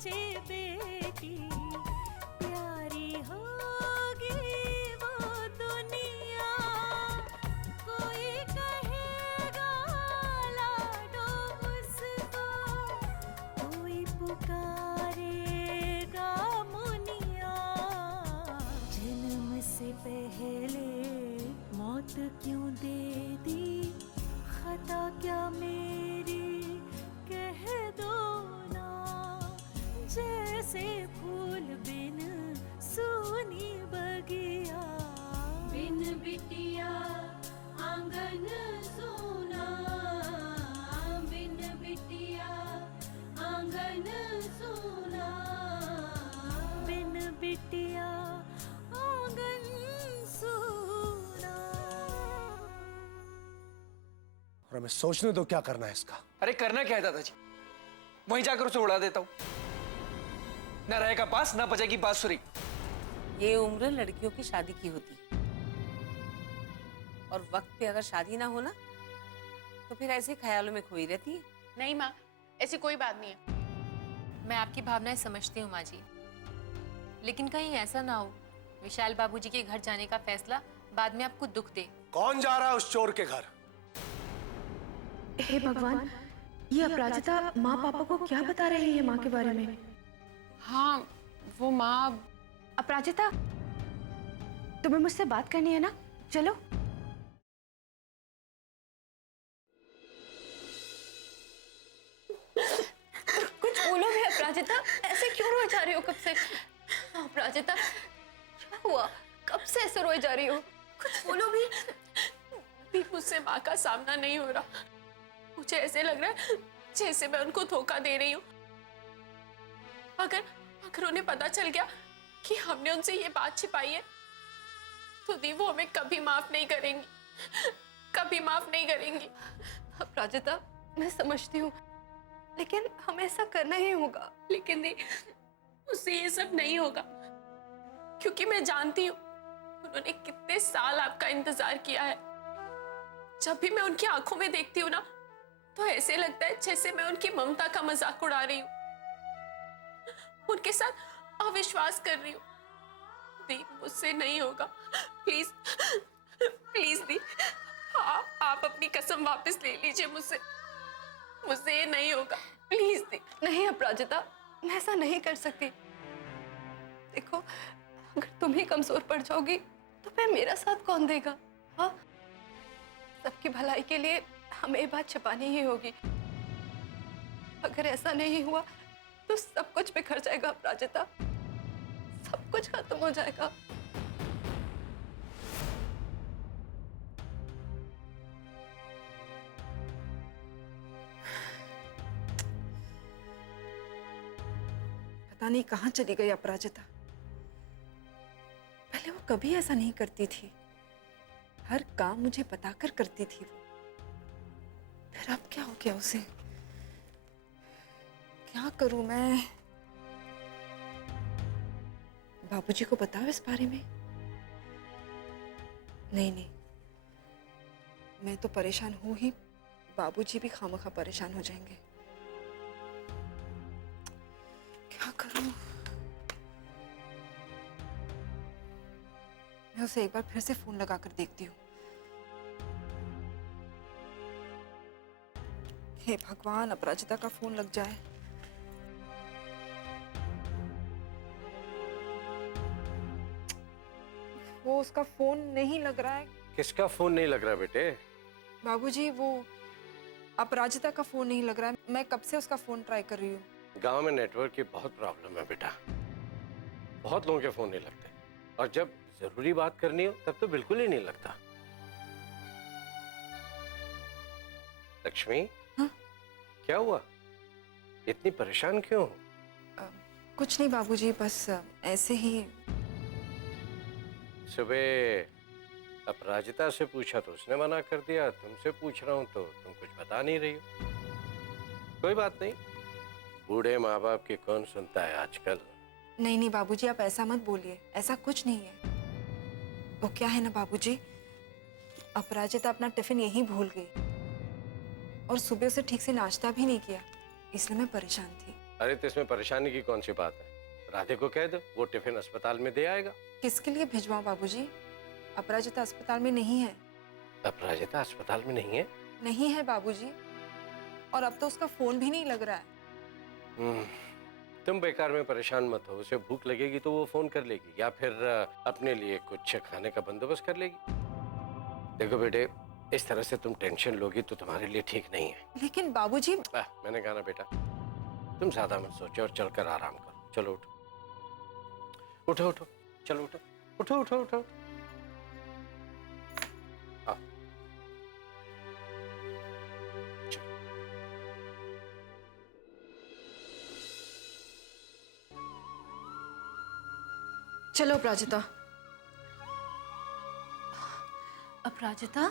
सोचे बेटी प्यारी होगी वो दुनिया, कोई कहेगा लाडो उसको, कोई पुकारेगा मुनिया। जन्म से पहले मौत क्यों दे दी, खता क्या मेरी कह दो ना। जैसे फूल बिन सूनी बगिया, बिन बिटिया आंगन सूना, बिन बिटिया आंगन सूना, बिन बिटिया आंगन सूना। और हमें सोचने दो क्या करना है इसका। अरे करना क्या है दादाजी, वहीं जाकर उसे उड़ा देता हूं। न रहेगा पास, न बजेगी बांसुरी। ये उम्र लड़कियों की शादी की होती है, और वक्त पे अगर शादी ना हो ना तो फिर ऐसे ख्यालों में खोई रहती है। नहीं माँ, ऐसी कोई बात नहीं है। मैं आपकी भावनाएं समझती हूँ माँ जी, लेकिन कहीं ऐसा ना हो विशाल बाबूजी के घर जाने का फैसला बाद में आपको दुख दे। कौन जा रहा है उस चोर के घर? हे भगवान, ये अपराजिता माँ पापा को क्या बता रही है माँ के बारे में? हाँ, वो माँ। अपराजिता, तुम्हें मुझसे बात करनी है ना, चलो। कुछ बोलो भी अपराजिता, ऐसे क्यों रोए जा रही हो कब से? अपराजिता, क्या हुआ? कब से ऐसे रोए जा रही हो? कुछ बोलो भी। मुझसे माँ का सामना नहीं हो रहा। मुझे ऐसे लग रहा है जैसे मैं उनको धोखा दे रही हूँ। अगर उन्हें पता चल गया कि हमने उनसे ये बात छिपाई है तो दी वो हमें कभी माफ नहीं करेंगी, कभी माफ नहीं करेंगी। अपराजिता, मैं समझती हूँ, लेकिन हमें ऐसा करना ही होगा। लेकिन दी, उससे ये सब नहीं होगा, क्योंकि मैं जानती हूँ उन्होंने कितने साल आपका इंतजार किया है। जब भी मैं उनकी आंखों में देखती हूँ ना, तो ऐसे लगता है जैसे मैं उनकी ममता का मजाक उड़ा रही हूँ, उनके साथ अविश्वास कर रही हूँ। दी, मुझसे नहीं होगा। प्लीज प्लीज दी, आप अपनी कसम वापस ले लीजिए मुझसे ये नहीं होगा। प्लीज दी। नहीं अपराजिता, मैं ऐसा नहीं कर सकती। देखो, अगर तुम ही कमजोर पड़ जाओगी तो फिर मेरा साथ कौन देगा? हाँ, सबकी भलाई के लिए हमें ये बात छिपानी ही होगी। अगर ऐसा नहीं हुआ तो सब कुछ बिखर जाएगा अपराजिता, सब कुछ खत्म हो जाएगा। पता नहीं कहाँ चली गई अपराजिता। पहले वो कभी ऐसा नहीं करती थी, हर काम मुझे बताकर करती थी वो। फिर अब क्या हो गया उसे? क्या करूं मैं? बाबूजी को बताओ इस बारे में? नहीं, मैं तो परेशान हूं ही, बाबूजी भी खामखा परेशान हो जाएंगे। क्या करूं? मैं उसे एक बार फिर से फोन लगाकर देखती हूँ। हे भगवान, अपराजिता का फोन लग जाए। वो उसका फोन नहीं लग रहा है। किसका फोन नहीं लग रहा बेटे? बाबूजी, वो अपराजिता का फोन नहीं लग रहा है। मैं कब से उसका फोन ट्राई कर रही हूँ। गांव में नेटवर्क की बहुत प्रॉब्लम है बेटा, बहुत लोगों के फोन नहीं लगते, और जब जरूरी बात करनी हो तब तो बिल्कुल ही नहीं लगता। लक्ष्मी, हाँ? क्या हुआ? इतनी परेशान क्यों हो? कुछ नहीं बाबूजी, बस ऐसे ही। सुबह अपराजिता से पूछा तो उसने मना कर दिया, तुमसे पूछ रहा हूं तो तुम कुछ बता नहीं रही हो। कोई बात नहीं, बूढ़े माँ बाप की कौन सुनता है आजकल। नहीं बाबूजी, आप ऐसा मत बोलिए, ऐसा कुछ नहीं है। वो क्या है ना बाबूजी, अपराजिता अपना टिफिन यहीं भूल गई और सुबह उसे ठीक से नाश्ता भी नहीं किया, इसलिए मैं परेशान थी। अरे तो इसमें परेशानी की कौन सी बात है? राधे को कह दो, वो टिफिन अस्पताल में दे आएगा। किसके लिए भिजवाऊं बाबूजी? अपराजिता अस्पताल में नहीं है। अपराजिता अस्पताल में नहीं है? नहीं है बाबूजी, और अब तो उसका फोन भी नहीं लग रहा है। तुम बेकार में परेशान मत हो, उसे भूख लगेगी तो वो फोन कर लेगी या फिर अपने लिए कुछ खाने का बंदोबस्त कर लेगी। देखो बेटे, इस तरह से तुम टेंशन लोगी तो तुम्हारे लिए ठीक नहीं है। लेकिन बाबूजी मैंने कहा ना बेटा, तुम ज्यादा मत सोचो और चलकर आराम करो। चलो उठो उठो उठो, चलो उठो उठो उठो उठो। आओ। चलो। चलो अपराजिता। अपराजिता,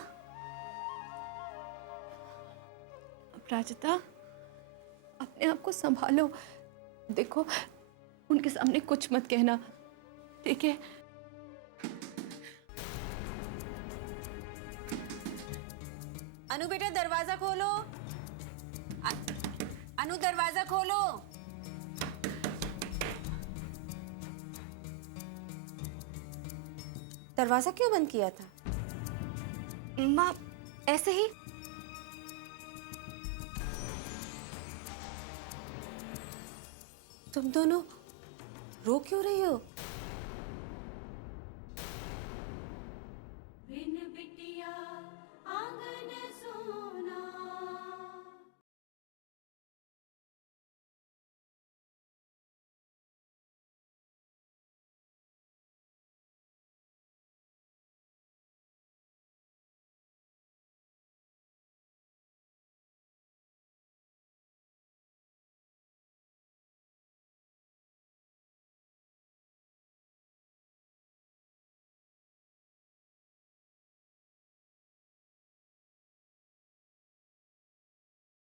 अपराजिता, अपने आप को संभालो। देखो, उनके सामने कुछ मत कहना, ठीक है? अनु बेटा दरवाजा खोलो। अनु दरवाजा खोलो। दरवाजा क्यों बंद किया था? माँ, ऐसे ही। तुम दोनों रो क्यों रही हो? बिन बिटिया आंगन सोना।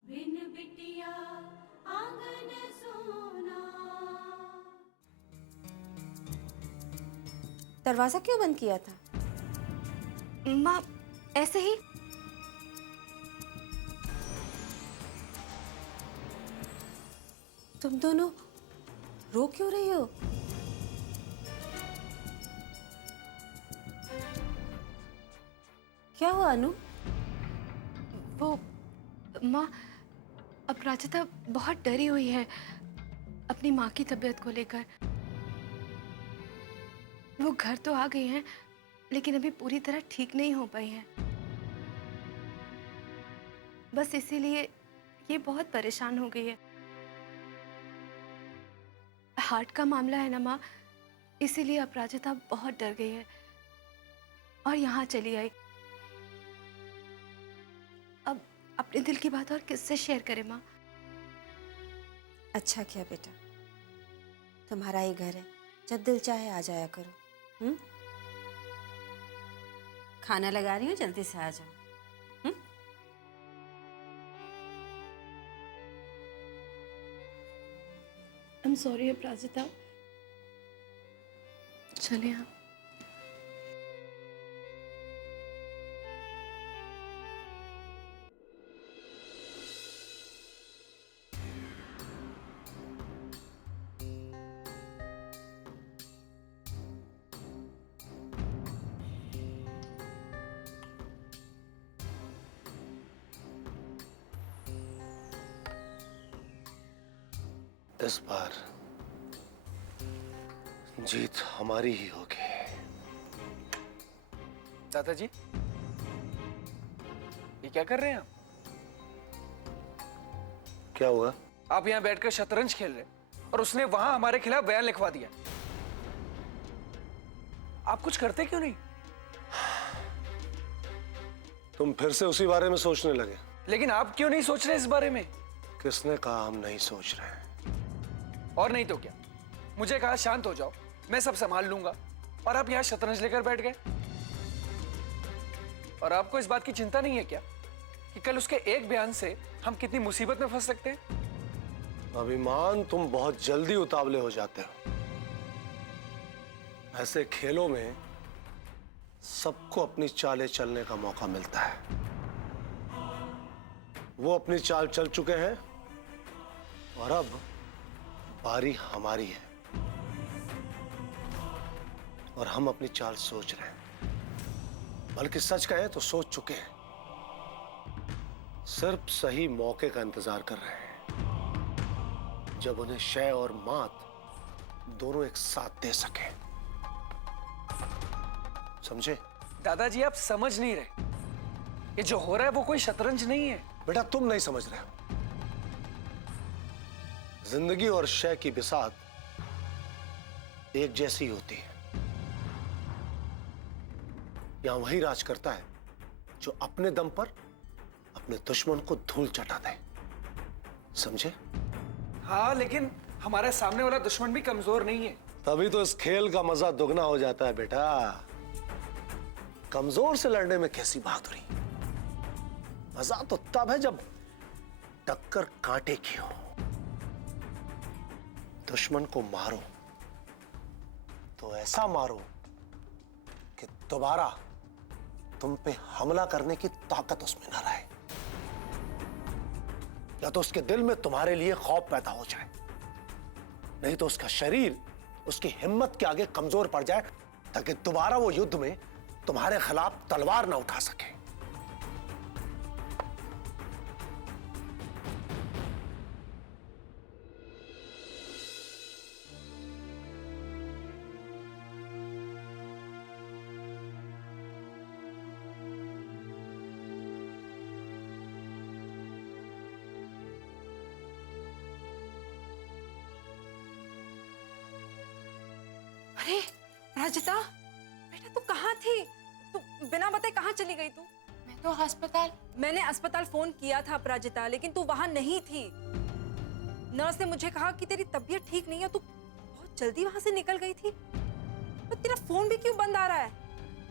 बिन बिटिया आंगन सोना। दरवाजा क्यों बंद किया था? माँ, ऐसे ही। तुम दोनों रो क्यों रही हो? क्या हुआ अनु? वो माँ, अपराजिता बहुत डरी हुई है अपनी माँ की तबीयत को लेकर। वो घर तो आ गई हैं, लेकिन अभी पूरी तरह ठीक नहीं हो पाई हैं। बस इसीलिए ये बहुत परेशान हो गई है। हार्ट का मामला है ना माँ, इसीलिए अपराजिता बहुत डर गई है और यहाँ चली आई। अब अपने दिल की बात और किससे शेयर करे माँ? अच्छा किया बेटा, तुम्हारा ही घर है, जब दिल चाहे आ जाया करो। खाना लगा रही हूँ, जल्दी से आ जाओ। आई एम सॉरी अपराजिता। चलिए आप। इस बार जीत हमारी ही होगी। चाचा जी, ये क्या कर रहे हैं आप? क्या हुआ? आप यहाँ बैठकर शतरंज खेल रहे और उसने वहां हमारे खिलाफ बयान लिखवा दिया। आप कुछ करते क्यों नहीं? तुम फिर से उसी बारे में सोचने लगे। लेकिन आप क्यों नहीं सोच रहे इस बारे में? किसने कहा हम नहीं सोच रहे हैं? और नहीं तो क्या, मुझे कहा शांत हो जाओ, मैं सब संभाल लूंगा, और आप यहाँ शतरंज लेकर बैठ गए। और आपको इस बात की चिंता नहीं है क्या कि कल उसके एक बयान से हम कितनी मुसीबत में फंस सकते हैं? अभिमान, तुम बहुत जल्दी उतावले हो जाते हो। ऐसे खेलों में सबको अपनी चालें चलने का मौका मिलता है। वो अपनी चाल चल चुके हैं और अब बारी हमारी है और हम अपनी चाल सोच रहे हैं, बल्कि सच कहें तो सोच चुके हैं। सिर्फ सही मौके का इंतजार कर रहे हैं जब उन्हें शय और मात दोनों एक साथ दे सके। समझे? दादाजी आप समझ नहीं रहे, ये जो हो रहा है वो कोई शतरंज नहीं है। बेटा तुम नहीं समझ रहे हो। जिंदगी और शय की बिसात एक जैसी होती है। यहां वही राज करता है जो अपने दम पर अपने दुश्मन को धूल चटा दे। समझे? हाँ, लेकिन हमारे सामने वाला दुश्मन भी कमजोर नहीं है। तभी तो इस खेल का मजा दुगना हो जाता है बेटा। कमजोर से लड़ने में कैसी बहादुरी। मजा तो तब है जब टक्कर कांटे की हो। दुश्मन को मारो तो ऐसा मारो कि दोबारा तुम पे हमला करने की ताकत उसमें ना रहे, या तो उसके दिल में तुम्हारे लिए खौफ पैदा हो जाए, नहीं तो उसका शरीर उसकी हिम्मत के आगे कमजोर पड़ जाए, ताकि दोबारा वो युद्ध में तुम्हारे खिलाफ तलवार ना उठा सके। अरे राजिता, बेटा तू कहाँ थी? तू बिना बताए कहाँ चली गई? तू मैं तो अस्पताल। मैंने अस्पताल फोन किया था अपराजिता, लेकिन तू वहां नहीं थी। नर्स ने मुझे कहा कि तेरी तबीयत ठीक नहीं है, तू बहुत जल्दी वहां से निकल गई थी। तो तेरा फोन भी क्यों बंद आ रहा है?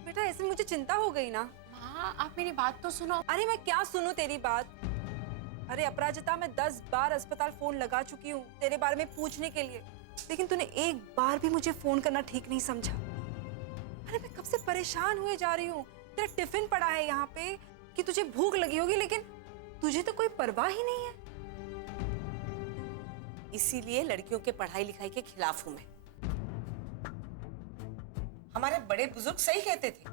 बेटा ऐसे मुझे चिंता हो गई ना। माँ आप मेरी बात तो सुनो। अरे मैं क्या सुनूं तेरी बात? अरे अपराजिता, मैं 10 बार अस्पताल फोन लगा चुकी हूँ तेरे बारे में पूछने के लिए, लेकिन तूने एक बार भी मुझे फोन करना ठीक नहीं समझा। अरे मैं कब से परेशान हुए जा रही हूँ। तेरा टिफिन पड़ा है यहाँ पे कि तुझे भूख लगी होगी, लेकिन तुझे तो कोई परवाह ही नहीं है। इसीलिए लड़कियों के पढ़ाई लिखाई के खिलाफ हूं मैं। हमारे बड़े बुजुर्ग सही कहते थे,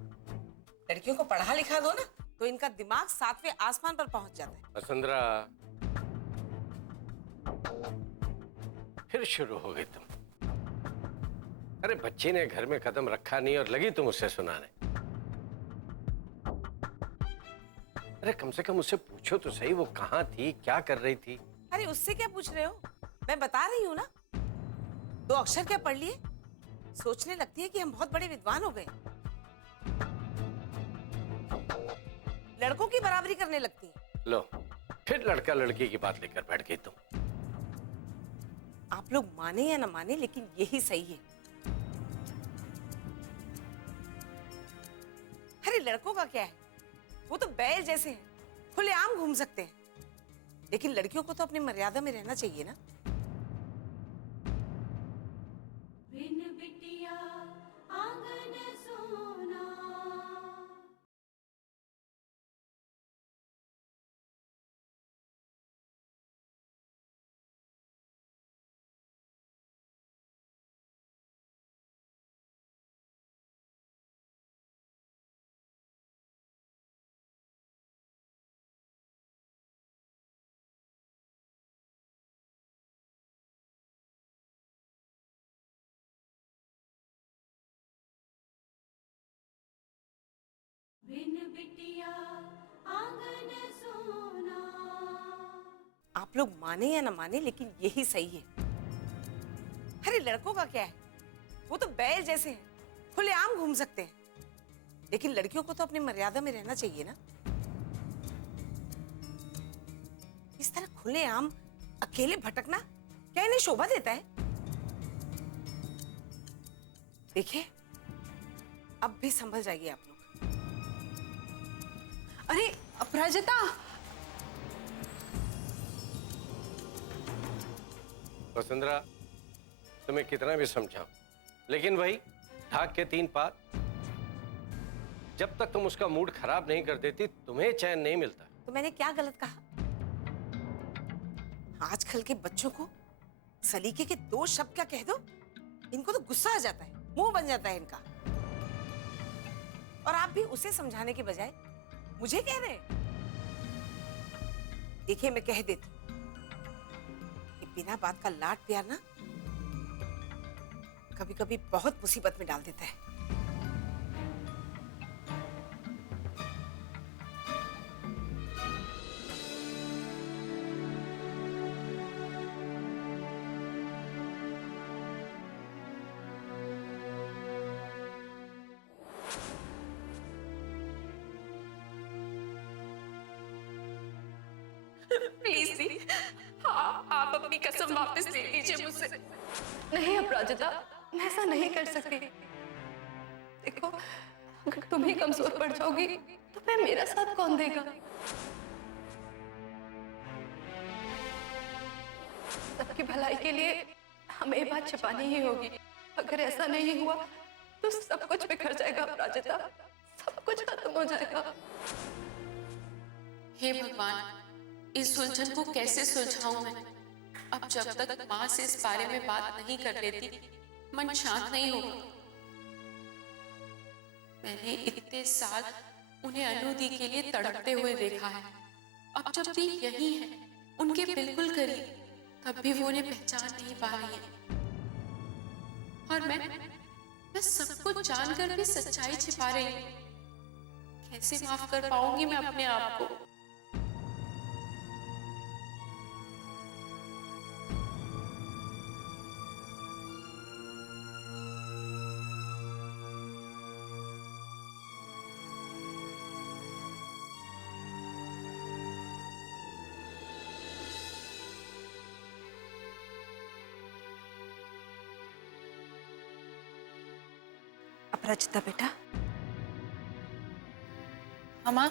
लड़कियों को पढ़ा लिखा दो ना तो इनका दिमाग 7वें आसमान पर पहुंच जाता है। वसुंधरा, फिर शुरू हो गई तुम। अरे बच्ची ने घर में कदम रखा नहीं और लगी तुम उससे सुनाने। अरे कम से कम उससे पूछो तो सही, वो कहाँ थी, क्या कर रही थी? अरे उससे क्या पूछ रहे हो? मैं बता रही हूँ ना, 2 अक्षर क्या पढ़ लिए, सोचने लगती है कि हम बहुत बड़े विद्वान हो गए। लड़कों की बराबरी करने लगती है। लो, फिर लड़का लड़की की बात लेकर बैठ गई तुम। आप लोग माने या ना माने, लेकिन यही सही है। अरे लड़कों का क्या है, वो तो बैल जैसे हैं, खुलेआम घूम सकते हैं, लेकिन लड़कियों को तो अपनी मर्यादा में रहना चाहिए ना। बिन बिटिया आंगन सोना। बिन बिटिया आंगन सोना। आप लोग माने या ना माने, लेकिन यही सही है। अरे लड़कों का क्या है, वो तो बैल जैसे हैं, खुलेआम घूम सकते हैं, लेकिन लड़कियों को तो अपनी मर्यादा में रहना चाहिए ना। इस तरह खुलेआम अकेले भटकना क्या इन्हें शोभा देता है? देखिए, अब भी संभल जाइए आप लोग। अरे अपराजिता, वसुंधरा, तुम्हें कितना भी समझाऊं, लेकिन वही ढाक के 3 पात। जब तक तुम उसका मूड खराब नहीं कर देती, तुम्हें चैन नहीं मिलता। तो मैंने क्या गलत कहा? आजकल के बच्चों को सलीके के दो शब्द क्या कह दो, इनको तो गुस्सा आ जाता है, मुंह बन जाता है इनका। और आप भी उसे समझाने के बजाय मुझे कह रहे हैं। देखिए मैं कह देती कि बिना बात का लाड प्यार ना कभी कभी बहुत मुसीबत में डाल देता है। प्लीज दी, हाँ, आप अपनी कसम वापस ले लीजिए मुझसे। नहीं अपराजिता, मैं ऐसा नहीं कर सकती। देखो, अगर तुम ही कमजोर पड़ जाओगी तो फिर मेरा साथ कौन देगा? सबकी भलाई के लिए हमें ये बात छिपानी ही होगी। अगर ऐसा नहीं हुआ तो सब कुछ बिखर जाएगा अपराजिता, सब कुछ खत्म हो जाएगा। हे भगवान, इस उलझन को कैसे सुलझाऊं मैं? अब जब तक माँ से इस बारे में बात नहीं कर लेती, मन शांत नहीं होगा। मैंने इतने साल उन्हें अनु दी के लिए तड़पते हुए देखा है। अब जब दी यही है, उनके बिल्कुल करीब, तब भी वो उन्हें पहचान नहीं पा रही है। और मैं सब कुछ जानकर भी सच्चाई छिपा रही हूँ। कैसे माफ कर पाऊंगी मैं अपने आप को? अपराजिता बेटा, अम्मा,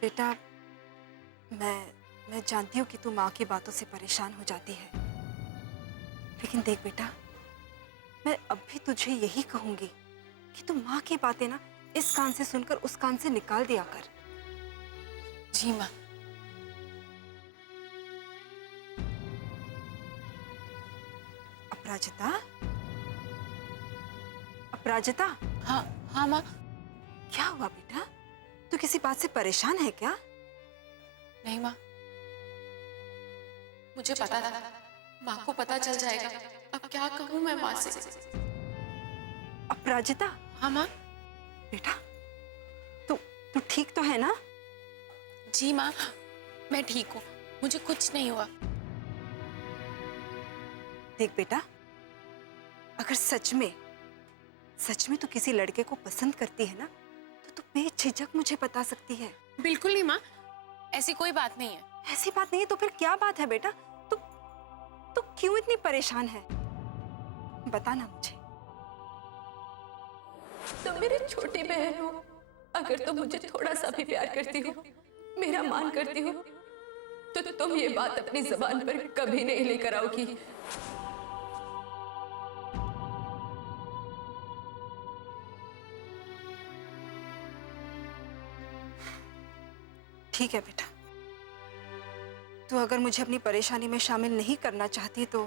बेटा मैं जानती हूँ कि तू माँ की बातों से परेशान हो जाती है, लेकिन देख बेटा, मैं अब भी तुझे यही कहूंगी कि तू माँ की बातें ना इस कान से सुनकर उस कान से निकाल दिया कर। जी माँ। अपराजिता, अपराजिता। हाँ हाँ माँ। क्या हुआ बेटा? तू किसी बात से परेशान है क्या? नहीं माँ, मुझे पता था माँ को पता चल जाएगा। अब क्या कहूँ मैं माँ से? अपराजिता। हाँ माँ। बेटा, तू तू ठीक तो है ना? जी माँ, मैं ठीक हूँ, मुझे कुछ नहीं हुआ। देख बेटा, अगर सच में तू किसी लड़के को पसंद करती है ना, तो तू बेझिझक मुझे बता सकती है। बिल्कुल नहीं माँ, ऐसी कोई बात नहीं है। ऐसी बात नहीं है तो फिर क्या बात है बेटा? तू तू क्यों इतनी परेशान है? बता ना मुझे। तुम मेरी छोटी बहन हो, अगर तुम मुझे थोड़ा सा भी प्यार करती हो, मेरा मान करती हो, तो तुम ये बात अपनी जुबान पर कभी नहीं लेकर आओगी। ठीक है बेटा, तू अगर मुझे अपनी परेशानी में शामिल नहीं करना चाहती तो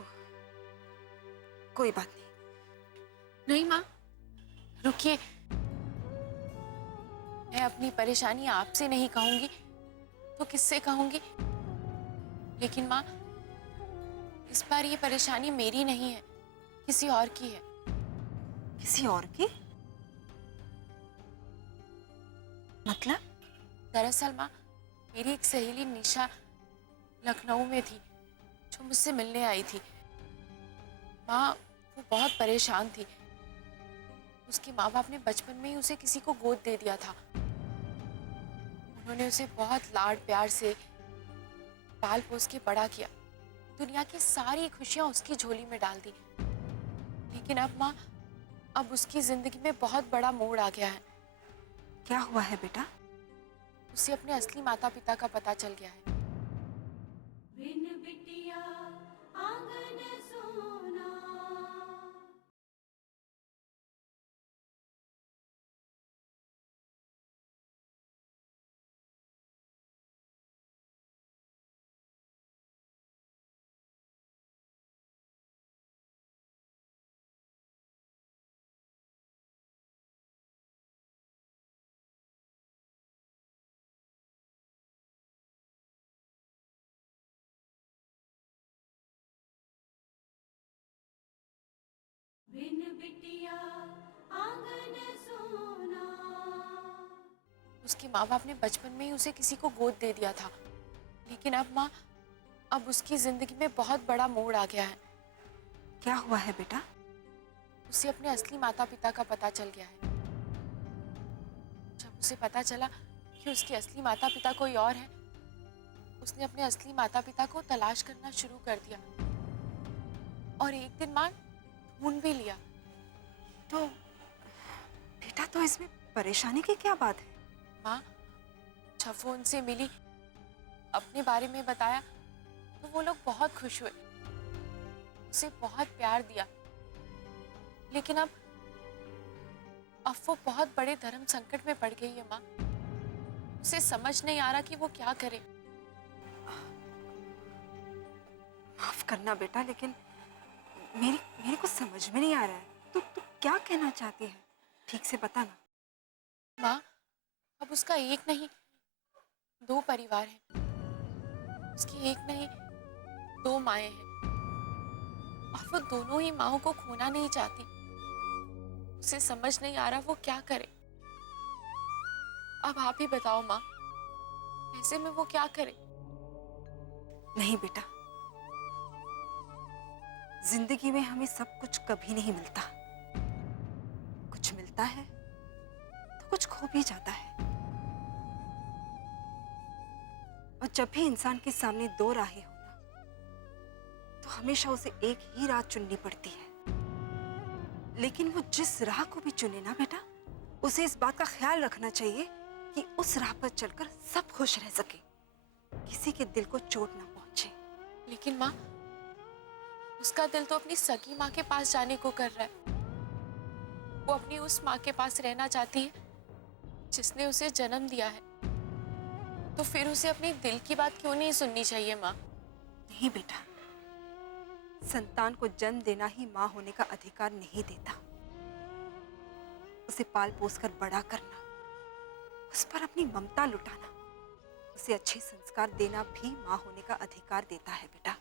कोई बात नहीं। नहीं माँ, रुकिए। मैं अपनी परेशानी आपसे नहीं कहूंगी तो किससे कहूंगी? लेकिन माँ, इस बार ये परेशानी मेरी नहीं है, किसी और की है। किसी और की? मतलब? दरअसल माँ, मेरी एक सहेली निशा लखनऊ में थी, जो मुझसे मिलने आई थी। माँ, वो बहुत परेशान थी। उसके माँ बाप ने बचपन में ही उसे किसी को गोद दे दिया था। उन्होंने उसे बहुत लाड प्यार से पाल पोस के बड़ा किया। दुनिया की सारी खुशियां उसकी झोली में डाल दी। लेकिन अब माँ, अब उसकी जिंदगी में बहुत बड़ा मोड़ आ गया है। क्या हुआ है बेटा? उसे अपने असली माता पिता का पता चल गया है। बिन बिटिया आंगन बिन बिटिया आंगन सोना। उसके माँ बाप ने बचपन में ही उसे किसी को गोद दे दिया था, लेकिन अब माँ, अब उसकी जिंदगी में बहुत बड़ा मोड़ आ गया है। क्या हुआ है बेटा? उसे अपने असली माता पिता का पता चल गया है। जब उसे पता चला कि उसके असली माता पिता कोई और है, उसने अपने असली माता पिता को तलाश करना शुरू कर दिया और एक दिन मां ढूंढ भी लिया। तो बेटा, तो इसमें परेशानी की क्या बात है? मां, जब वो उनसे मिली, अपने बारे में बताया, तो वो लोग बहुत खुश हुए, उसे बहुत प्यार दिया। लेकिन अब वो बहुत बड़े धर्म संकट में पड़ गई है मां। उसे समझ नहीं आ रहा कि वो क्या करे। माफ करना बेटा, लेकिन मेरी कुछ समझ में नहीं आ रहा है। तू क्या कहना चाहती है? ठीक से बता ना। माँ, अब उसका एक नहीं 2 परिवार हैं। उसकी एक नहीं 2 माएं हैं और वो दोनों ही माओं को खोना नहीं चाहती। उसे समझ नहीं आ रहा वो क्या करे। अब आप ही बताओ माँ, ऐसे में वो क्या करे? नहीं बेटा, जिंदगी में हमें सब कुछ कभी नहीं मिलता। कुछ मिलता है तो कुछ खो भी जाता है। और जब भी इंसान के सामने 2 राहें हो ना, तो हमेशा उसे एक ही राह चुननी पड़ती है। लेकिन वो जिस राह को भी चुने ना बेटा, उसे इस बात का ख्याल रखना चाहिए कि उस राह पर चलकर सब खुश रह सके, किसी के दिल को चोट ना पहुंचे। लेकिन माँ, उसका दिल तो अपनी सगी माँ के पास जाने को कर रहा है। वो अपनी उस माँ के पास रहना चाहती है जिसने उसे जन्म दिया है। तो फिर उसे अपने दिल की बात क्यों नहीं सुननी चाहिए माँ? नहीं बेटा, संतान को जन्म देना ही माँ होने का अधिकार नहीं देता। उसे पाल पोस कर बड़ा करना, उस पर अपनी ममता लुटाना, उसे अच्छे संस्कार देना भी माँ होने का अधिकार देता है बेटा।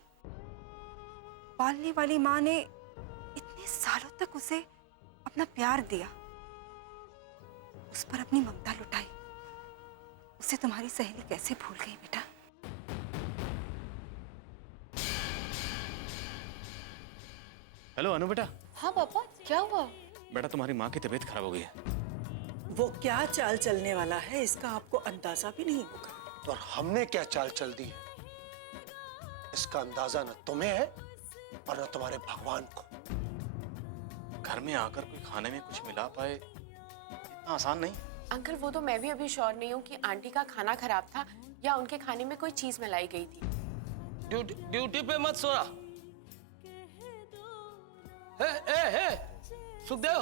पालने वाली माँ ने इतने सालों तक उसे अपना प्यार दिया, उस पर अपनी ममता लुटाई। उसे तुम्हारी सहेली कैसे भूल गई बेटा? हेलो अनु बेटा। हाँ पापा, क्या हुआ? बेटा, तुम्हारी माँ की तबीयत खराब हो गई है। वो क्या चाल चलने वाला है इसका आपको अंदाजा भी नहीं होगा। और हमने क्या चाल चल दी है, इसका अंदाजा न तुम्हें है और न तुम्हारे भगवान को। घर में आकर कोई खाने में कुछ मिला पाए, इतना आसान नहीं। अंकल, वो तो मैं भी अभी श्योर नहीं हूँ कि आंटी का खाना खराब था या उनके खाने में कोई चीज मिलाई गई थी। ड्यूटी पे मत सोना। हे सुखदेव,